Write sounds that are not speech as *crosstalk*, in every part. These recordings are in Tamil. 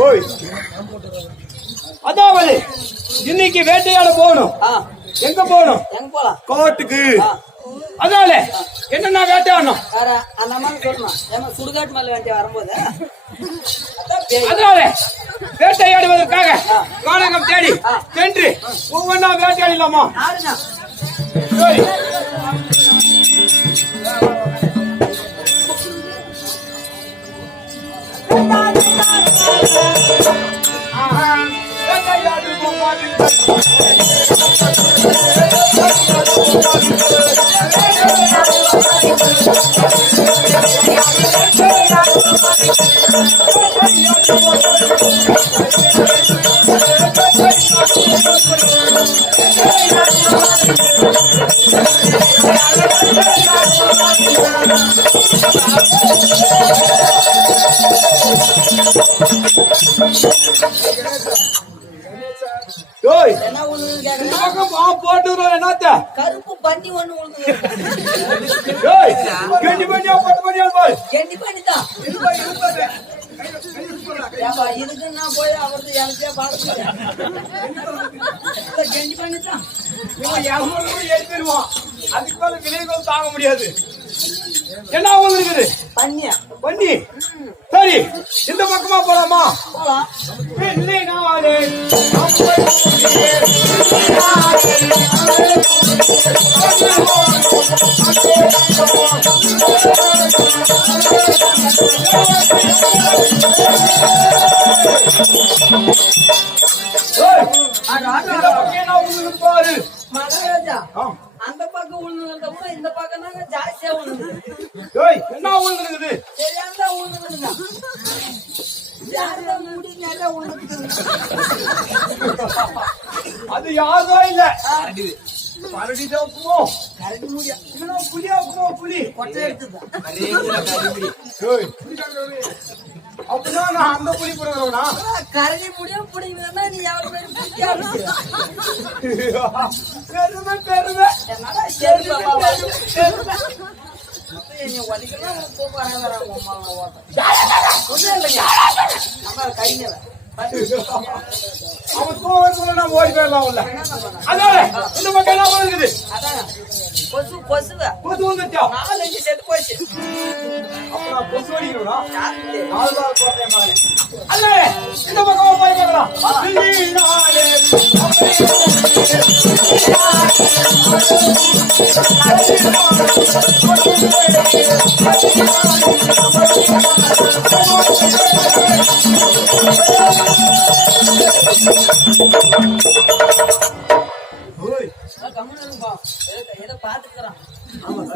ஓய் அதாவது இன்னைக்கு வேட்டையாட போகணும் ஆ, எங்க போகணும் எங்க போலாம்? காட்டுக்கு ஆ. அதனால என்னென்ன வேட்டையாடணும்? வேற அந்த அம்மா சொல்லணும். ஏமா சுடுகாட்டு மேல வேண்டிய வரும்போது. அதனால வேட்டையாடுவதற்காக கானகம் தேடி சென்று ஒவ்வொன்றா வேட்டையாடலாமா சரி. கருப்பு பண்ணி ஒண்ணு கெண்டி பாரு. கெண்டி பண்ணி தான் ஏப்பா இதுக்கு நான் போய் அவரது எனக்கே பார்த்து கெண்டி பண்ணி தான் இவன் எவ்வளவு கூட ஏறிடுவான் அதுக்கு மேல விலைகள் தாங்க முடியாது. என்ன இருக்குது? பண்ணியா? பண்ணி. சரி இந்த பக்கமா போலாமா? போலாம். நாளே. ஏய், இந்த பாரு மகாராஜா. அந்த பக்கம் உழுந்துருந்த கூட இந்த பக்கம் தாங்க ஜாஸ்தியா உழுந்து என்ன உங்களுக்கு இருக்குது தெரியாம உழுந்துருந்தா உழுந்துருக்குது? அது யாரோ இல்ல? மறுபடி தப்புமோ கரடி முடியா. புலியா இருக்குமோ புலி? கொட்டை எடுத்துதான். அப்படின்னா நான் அந்த புலி போடுறவனா கரடி முடியா பிடிக்குதுன்னா நீ பிடிக்கா *laughs* பெருமை பெருமை. ஒண்ணும் இல்லைங்க அம்மா கைங்க அவன் கோவத்துல நான் ஓடி போயிடலாம் உள்ள அதனால இந்த பக்கம் என்ன இருக்குது அதான் கொசு கொசுவ? கொசு வந்துச்சா நாலு அஞ்சு செத்து போச்சு. அப்ப நான் கொசு அடிக்கணும்னா யாருக்கு தெரியும்? நாலு நாள் கோட்டை மாதிரி. அதனால இந்த பக்கமா போய் பார்க்கலாம் ஏதோ- பாத்துக்கிறான் ஓய்,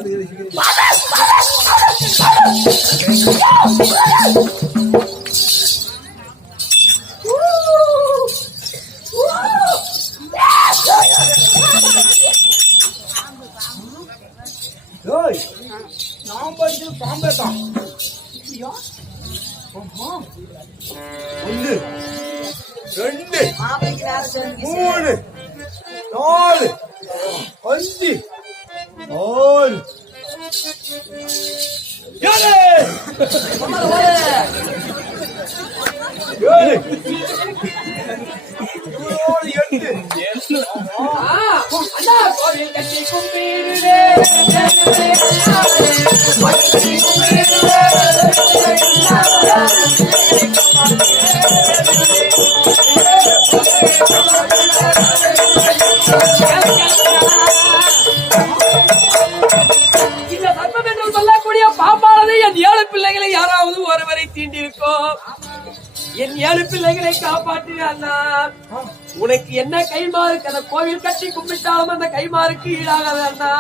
அஞ்சு ஆறு ஏழு ஏழு எட்டு அண்ணா கோவில் கட்டி என் ஏழு பிள்ளைகளை காப்பாற்று அண்ணா உனக்கு என்ன கைமாறுக்கு அந்த கோவில் கட்டி கும்பிட்டாலும் அந்த கைமாறுக்கு ஈடாகாது அண்ணா.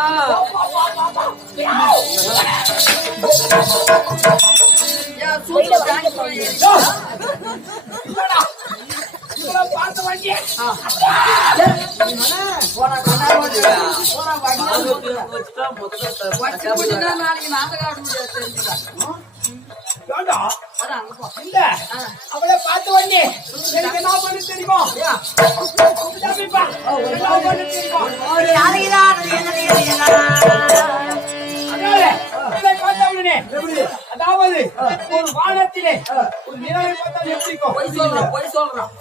நாளைக்கு நாடகம் இல்ல அவளை பார்த்து எனக்கு என்ன பண்ணு தெரியுமா? என்ன பண்ணு தெரியுமா அதாவது ஒரு வானத்திலே ஒரு நிலவை பார்த்தால் எப்படி சொல்றான், பொய் சொல்றான்.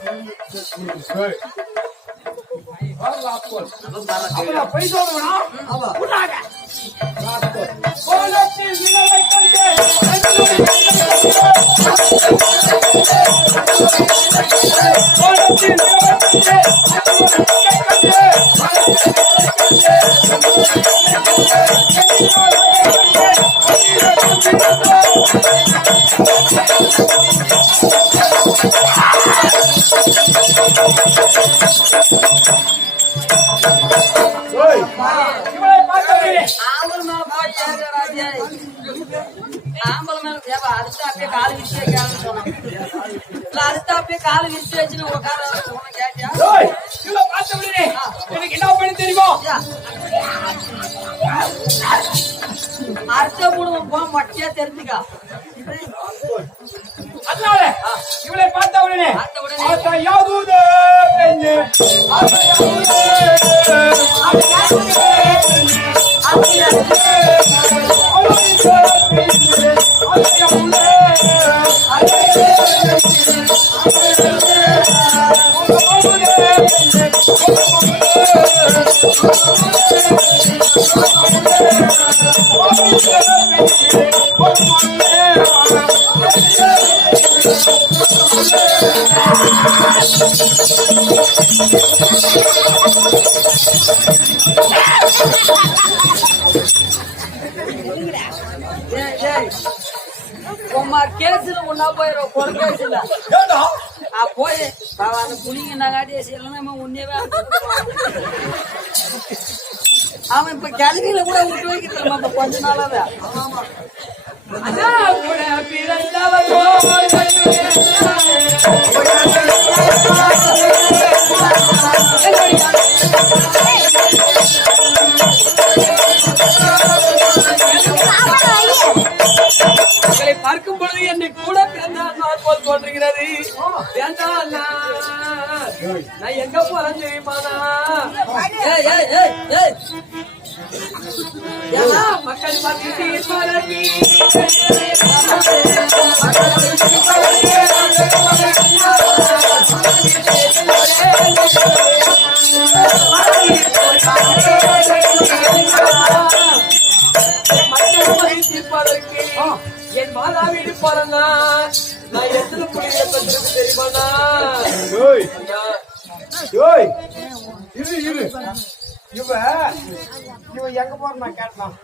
அவளை பொய் ஏப்பா, அடுத்து அப்படியே கால் வைக்காதுன்னு சொன்னான். இல்ல, அடுத்து அப்படியே கால் விரிச்சு வச்சுன்னு உட்கார கேட்டியா? எனக்கு என்ன பண்ணு தெரியுமா. அடுத்த குடும்பம் போ மட்டியா தெரிஞ்சுக்கா அதனால இவளை பார்த்த உடனே ஆசையாவது பெண்ணு ஆசையாவது கேஸ்ல ஒன்னா போயிடும் கொலை கேஸ்ல போய் பாவா, அந்த புளிங்க நகாடியே செய்யலாம் உன்னேவே அவன் இப்ப கல்வியில கூட விட்டு வைக்கிறோம் கொஞ்ச நாளாவே பார்க்கும் பொழுது என்னை கூட பிறந்தால் நான் போல் தோன்றுகிறது. வேண்டாம் அண்ணா. நான் எங்க போறேன் தெரியுமாண்ணா என் நான் எத்தனை புள்ளிய தெரியுமாண்ணா இரு இரு. இவ இவ எங்க போற நான் கேட்டான்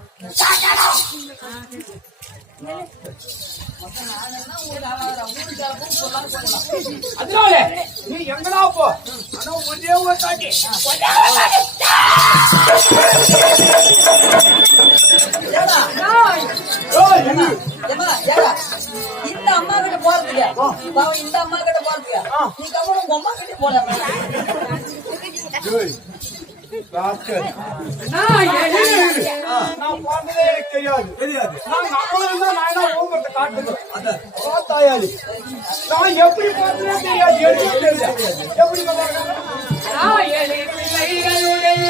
அதனால நீ எங்கடா போ? ஆனா ஒரே ஒரு தாட்டி ஓய் இரு ஏம்மா, ஏடா, இந்த அம்மா கிட்ட போறதுக்கு. இந்த அம்மா கிட்ட போறதுக்கு. நீ கவனம் உங்க அம்மா கிட்ட போல ராஸ்கல் நான் நான் எனக்கு தெரியாது. தெரியாது. நான் இருந்தா நான் என்ன அதான். தாயாளி நான் எப்படி பார்த்ததே தெரியாது. எதுவும் தெரியாது. எப்படி பார்த்தாங்க? பிள்ளைகளுடைய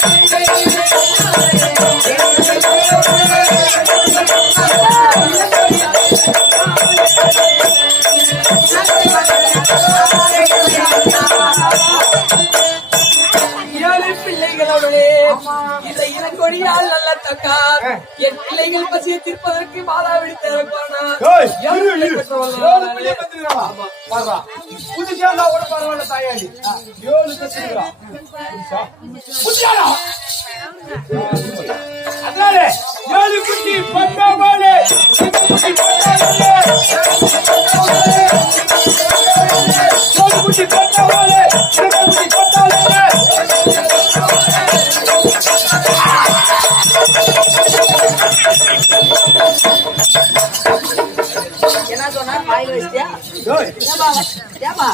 தக்கா என் பிள்ளைகள் பசியை தீர்ப்பதற்கு மாதாவிடி தேவைப்பானா. புதுசா கூட பரவாயில்ல தாயாடி. ஏழு? அதனால குட்டி பத்தாமலே குட்டி பத்தாமலே ஏழு குட்டி பத்தாமலே ஏப்பா,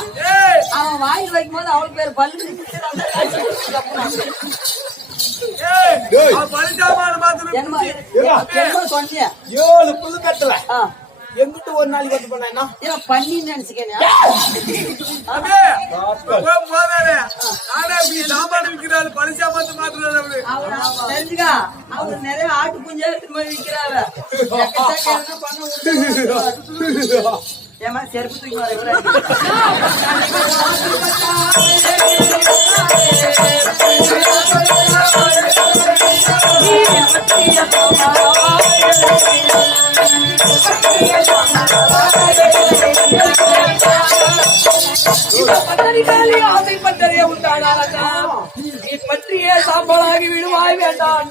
அவன் வாயில் வைக்கும் போது அவளுக்கு பேர் பல்லு சொன்னியா? ஏழு புல்லு கட்டல. ஆ. எங்கிட்ட ஒரு நாளைக்கு வந்து பண்ணா பண்ணின்னு நினைச்சுக்கேன் அவர். தெரிஞ்சுக்கா. அவர் நிறைய ஆட்டு குஞ்சா போய் விக்கிறாரு *laughs* பண்ண *laughs* ஏமா செருப்பு தூக்கி வர பற்றியே சாம்பலாகி விடுவாய் வேண்டாம்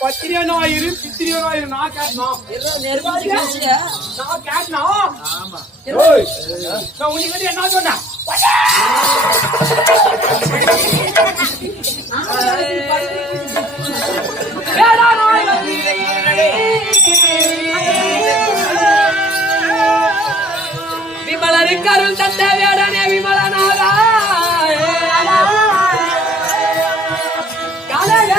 நீ பத்திரியா நாயிரு பித்திரியா நாயிரு நான் பேசுங்க. நான் கேட்டனா? ஏய், நான் உன்கிட்ட என்ன சொன்னேன்? விமலருக்கு அருள் தந்த வேடனே விமலனாரா கலக